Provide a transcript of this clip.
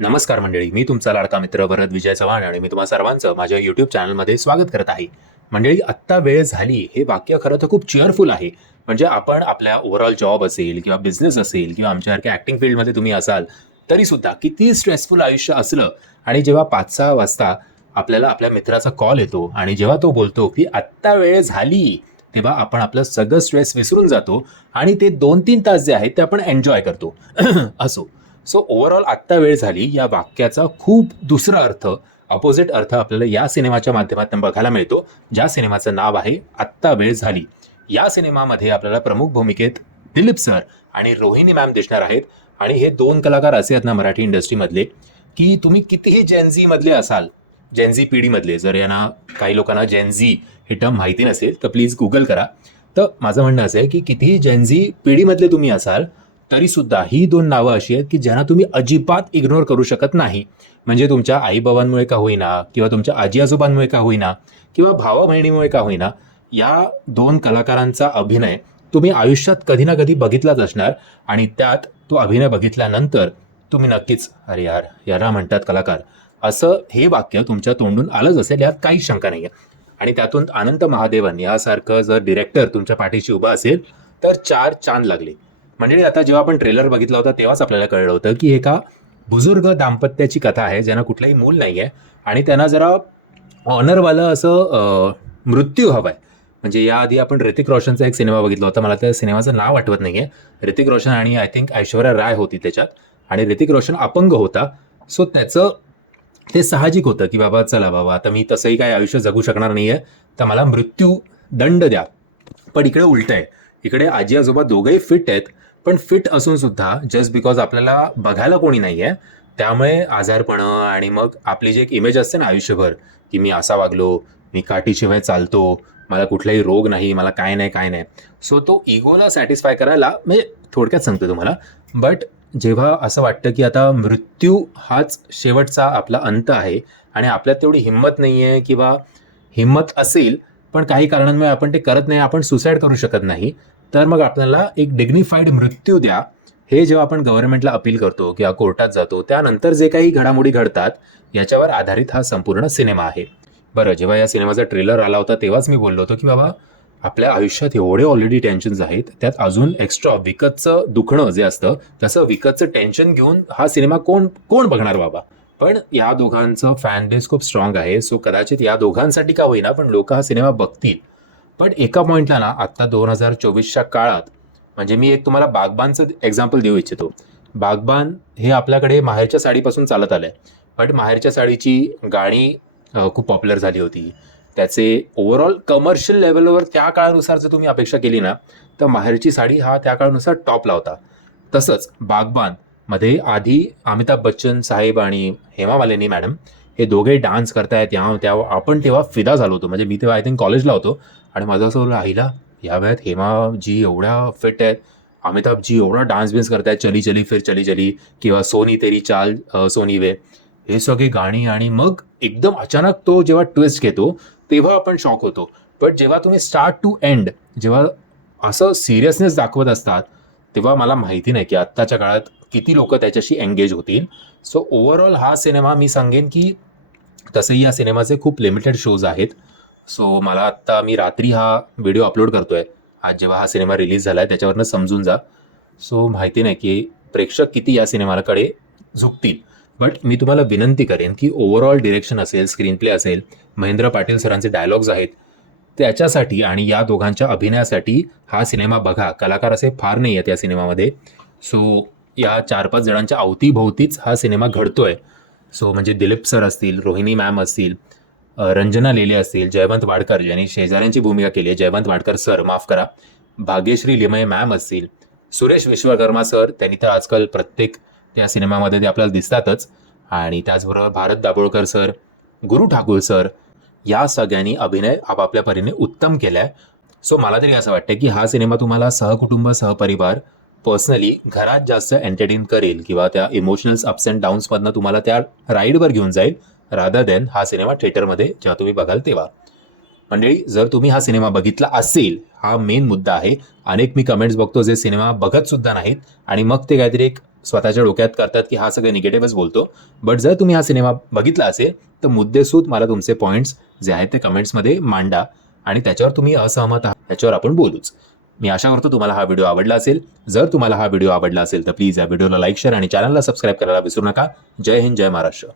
नमस्कार मंडळी, मी तुमचा लाडका मित्र भरत विजय चव्हाण आणि मी तुम्हा सर्वांचं माझ्या यूट्यूब चॅनलमध्ये स्वागत करत आहे. मंडळी, आत्ता वेळ झाली हे वाक्य खरं तर खूप चीअरफुल आहे. म्हणजे आपण आपल्या ओव्हरऑल जॉब असेल किंवा बिझनेस असेल किंवा आमच्यासारख्या ॲक्टिंग फील्डमध्ये तुम्ही असाल तरीसुद्धा किती स्ट्रेसफुल आयुष्य असलं आणि जेव्हा 5-6 वाजता आपल्याला आपल्या मित्राचा कॉल येतो आणि जेव्हा तो बोलतो की आत्ता वेळ झाली, तेव्हा आपण आपलं सगळं स्ट्रेस विसरून जातो आणि ते 2-3 तास जे आहेत ते आपण एन्जॉय करतो. असो. सो ओव्हरऑल आत्ता वेळ झाली या वाक्याचा खूप दुसरा अर्थ, अपोजिट अर्थ आपल्याला या सिनेमाच्या माध्यमातून बघायला मिळतो, ज्या सिनेमाचं नाव आहे आत्ता वेळ झाली. या सिनेमामध्ये आपल्याला प्रमुख भूमिकेत दिलीप सर आणि रोहिणी मॅम दिसणार आहेत. आणि हे दोन कलाकार असे आहेत ना मराठी इंडस्ट्रीमधले, की तुम्ही कितीही जेनझी मधले असाल, जेनझी पिढीमधले, जर यांना काही लोकांना जेनझी हे टर्म माहिती नसेल तर प्लीज गुगल करा. तर माझं म्हणणं असं आहे की कितीही जेनझी पिढीमधले तुम्ही असाल तरी सुद्धा ही दोन नावं अशी आहेत की ज्यांना तुम्ही अजिबात इग्नोर करू शकत नाही. म्हणजे तुमच्या आईबाबांमुळे का होईना किंवा तुमच्या आजी आजोबांमुळे का होईना किंवा भावा बहिणीमुळे का होईना, या दोन कलाकारांचा अभिनय तुम्ही आयुष्यात कधी ना कधी बघितलाच असणार. आणि त्यात तो अभिनय बघितल्यानंतर तुम्ही नक्कीच अरे यार, याला म्हणतात कलाकार, असं हे वाक्य तुमच्या तोंडून आलंच असेल, यात काहीच शंका नाही आहे. आणि त्यातून अनंत महादेवन यासारखं जर डिरेक्टर तुमच्या पाठीशी उभा असेल तर 4 चांद लागले. म्हणजे आता जेव्हा आपण ट्रेलर बघितला होता तेव्हाच आपल्याला कळलं होतं की एका बुजुर्ग दाम्पत्याची कथा आहे ज्यांना कुठलंही मूल नाही आहे आणि त्यांना जरा ऑनरवालं असं मृत्यू हवा आहे. म्हणजे याआधी आपण ऋतिक रोशनचा एक सिनेमा बघितला होता, मला त्या सिनेमाचं नाव आठवत नाही आहे. ऋतिक रोशन आणि आय थिंक ऐश्वर्या राय होती त्याच्यात, आणि ऋतिक रोशन अपंग होता. सो त्याचं ते साहजिक होतं की बाबा चला बाबा, आता मी तसंही काय आयुष्य जगू शकणार नाही आहे, तर मला मृत्यू दंड द्या. पण इकडे उलट आहे. इकडे आजी आजोबा दोघंही फिट आहेत, पण फिट असून सुद्धा जस्ट बिकॉज आपल्याला बघायला कोणी नाही आहे त्यामुळे आजारपणं, आणि मग आपली जी एक इमेज असते ना आयुष्यभर की मी असा वागलो, मी काठीशिवाय चालतो, मला कुठलाही रोग नाही, मला काय नाही काय नाही. सो तो इगोला सॅटिस्फाय करायला, म्हणजे थोडक्यात सांगतो तुम्हाला, बट जेव्हा असं वाटतं की आता मृत्यू हाच शेवटचा आपला अंत आहे आणि आपल्यात तेवढी हिंमत नाही आहे, किंवा हिंमत असेल पण काही कारणांमुळे आपण ते करत नाही, आपण सुसाईड करू शकत नाही, तर मग आपल्याला एक डिग्निफाईड मृत्यू द्या, हे जेव्हा आपण गव्हर्नमेंटला अपील करतो किंवा कोर्टात जातो, त्यानंतर जे काही घडामोडी घडतात याच्यावर आधारित हा संपूर्ण सिनेमा आहे. बरं, जेव्हा या सिनेमाचा ट्रेलर आला होता तेव्हाच मी बोललो होतो की बाबा, आपल्या आयुष्यात एवढे ऑलरेडी टेन्शन्स आहेत, त्यात अजून एक्स्ट्रा विकतचं दुखणं जे असतं तसं विकतचं टेन्शन घेऊन हा सिनेमा कोण कोण बघणार बाबा. पण या दोघांचं फॅन बेस खूप स्ट्रॉंग आहे, सो कदाचित या दोघांसाठी का होईना पण लोक हा सिनेमा बघतील. पण एका पॉईंटला ना, आत्ता 2024च्या काळात, म्हणजे मी एक तुम्हाला बागबानचं एक्झाम्पल देऊ इच्छितो. बागबान हे आपल्याकडे माहेरच्या साडीपासून चालत आलंय, बट माहेरच्या साडीची गाणी खूप पॉप्युलर झाली होती. त्याचे ओव्हरऑल कमर्शियल लेवलवर त्या काळानुसार जर तुम्ही अपेक्षा केली ना, तर माहेरची साडी हा त्या काळानुसार टॉपला होता. तसंच बागबान मध्ये आधी अमिताभ बच्चन साहेब आणि हेमा मालिनी मॅडम हे दोघे डान्स करतायत, त्या आपण तेव्हा फिदा झालो होतो. म्हणजे मी तेव्हा आय थिंक कॉलेजला होतो आणि माझं असं राहिला, या वयात हेमाजी एवढ्या फिट आहेत, अमिताभजी एवढा डान्स बिन्स करतायत, चली चली फिर चली चली किंवा सोनी तेरी चाल सोनी वे, हे सगळे गाणी. आणि मग एकदम अचानक तो जेव्हा ट्विस्ट घेतो तेव्हा आपण शॉक होतो. बट जेव्हा तुम्ही स्टार्ट टू एंड जेव्हा असं सिरियसनेस दाखवत असतात, तेव्हा मला माहिती नाही की आत्ताच्या काळात किती लोक त्याच्याशी एंगेज होतील. सो ओव्हरऑल हा सिनेमा मी सांगेन की, तसंही या सिनेमाचे खूप लिमिटेड शोज आहेत. सो मला आत्ता, मी रात्री हा व्हिडिओ अपलोड करतोय, आज जेव्हा हा सिनेमा रिलीज झाला आहे त्याच्यावरनं समजून जा. सो माहिती नाही की प्रेक्षक किती या सिनेमाकडे झुकतील. बट मी तुम्हाला विनंती करेन की ओव्हरऑल डिरेक्शन असेल, स्क्रीन प्ले असेल, महेंद्र पाटील सरांचे डायलॉग्स आहेत, त्याच्यासाठी आणि या दोघांच्या अभिनयासाठी हा सिनेमा बघा. कलाकार असे फार नाही आहेत या सिनेमामध्ये. सो या 4-5 जणांच्या अवतीभोवतीच हा सिनेमा घडतोय. सो म्हणजे दिलीप सर असतील, रोहिणी मॅम असतील, रंजना लेले असतील, जयवंत वाडकर ज्यांनी शेजाऱ्यांची भूमिका केली आहे, जयवंत वाडकर सर माफ करा, भाग्यश्री लिमये मॅम असतील, सुरेश विश्वकर्मा सर, त्यांनी तर आजकाल प्रत्येक त्या सिनेमामध्ये ते आपल्याला दिसतातच, आणि त्याचबरोबर भारत दाभोळकर सर, गुरु ठाकूर सर, या सगळ्यांनी अभिनय आपापल्या परीने उत्तम केलाय. सो मला तरी असं वाटतं की हा सिनेमा तुम्हाला सहकुटुंब, सहपरिवार, पर्सनली घरात जास्त एंटरटेन करेल किंवा त्या इमोशनल्स अप्स अँड डाऊन्समधनं तुम्हाला त्या राईडवर घेऊन जाईल, रादर दॅन हा सिनेमा थिएटरमध्ये जेव्हा तुम्ही बघाल तेव्हा. मंडळी, जर तुम्ही हा सिनेमा बघितला असेल, हा मेन मुद्दा आहे. अनेक मी कमेंट्स बघतो जे सिनेमा बघत सुद्धा नाहीत आणि मग ते काहीतरी एक स्वतःच्या डोक्यात करतात की हा सगळं निगेटिव्हच बोलतो. बट जर तुम्ही हा सिनेमा बघितला असेल तर मुद्देसूद मला तुमचे पॉईंट्स जे आहेत ते कमेंट्समध्ये मांडा आणि त्याच्यावर तुम्ही असहमत आहात त्याच्यावर आपण बोलूच. मी आशा करतो तुम्हाला हा व्हिडिओ आवडला असेल. जर तुम्हाला हा व्हिडिओ आवडला असेल तर प्लीज या व्हिडिओला लाईक, शेअर आणि चॅनलला सबस्क्राईब करायला विसरू नका. जय हिंद, जय महाराष्ट्र.